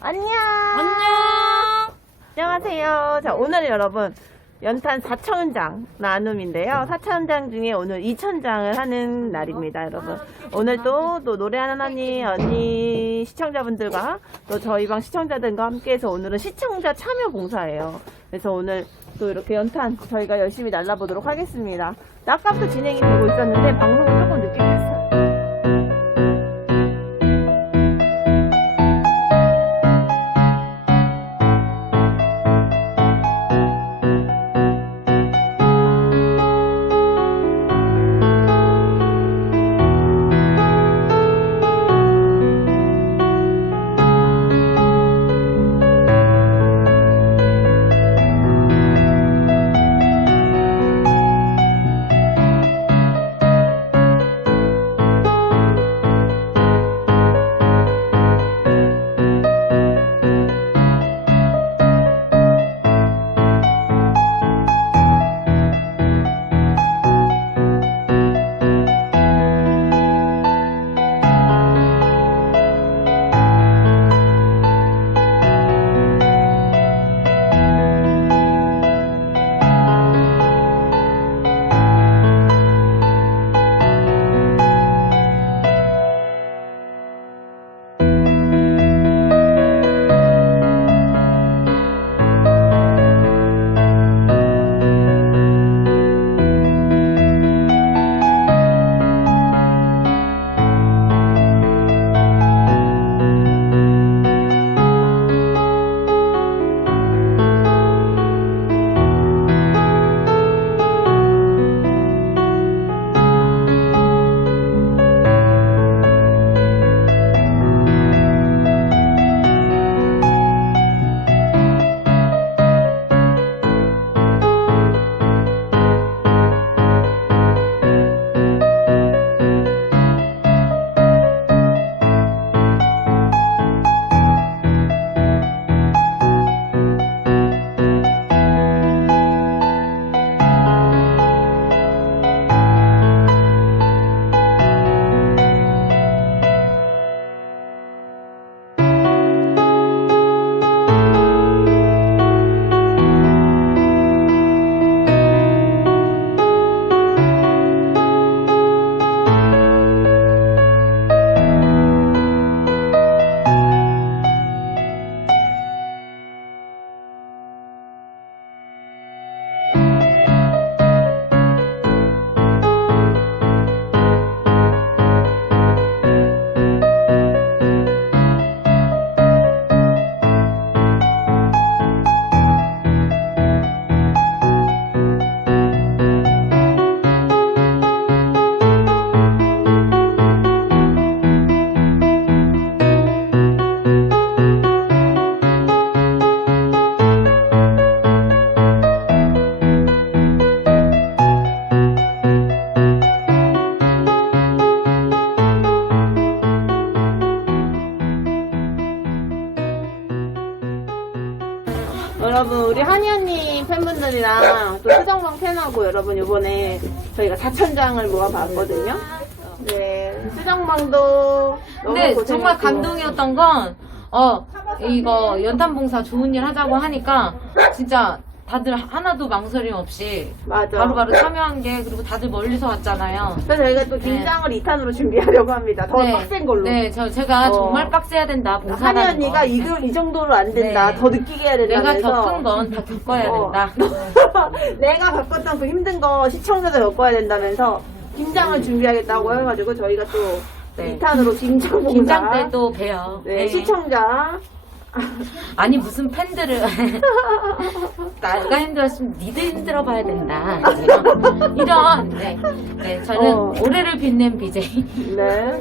안녕. 안녕. 안녕하세요. 자, 오늘 여러분 연탄 4천장 나눔인데요. 4천장 중에 오늘 2천장을 하는 날입니다, 여러분. 오늘도 또 노래하는 언니, 언니 시청자분들과 또 저희 방 시청자들과 함께해서 오늘은 시청자 참여 봉사예요. 그래서 오늘 또 이렇게 연탄 저희가 열심히 날라보도록 하겠습니다. 아까부터 진행이 되고 있었는데 방송 여러분 우리 한이 언니 팬분들이랑 또 수정방 팬하고 여러분 이번에 저희가 4천 장을 모아봤거든요. 네, 수정방도 너무 근데 고생했고. 정말 감동이었던 건, 어, 이거 연탄봉사 좋은 일 하자고 하니까, 진짜 다들 하나도 망설임 없이 맞아. 바로바로 참여한 게, 그리고 다들 멀리서 왔잖아요. 그래서 저희가 또 김장을 2탄으로 준비하려고 합니다. 더 빡센 걸로. 네, 저, 제가 어. 정말 빡세야 된다, 한이 봉사라는 언니가 거. 이, 이 정도로 안 된다. 네. 더 느끼게 해야 된다. 내가 겪은 건 다 겪어야 어. 된다. 내가 겪었던 그 힘든 거 시청자도 겪어야 된다면서 김장을 준비하겠다고 해가지고 저희가 또 네. 2탄으로 김장 봉사. 김장 때또 봬요. 네, 시청자. 아니 무슨 팬들을 나가 힘들었으면 니들 힘들어 봐야 된다 이런, 이런 네, 네 저는 어. 올해를 빛낸 BJ 네.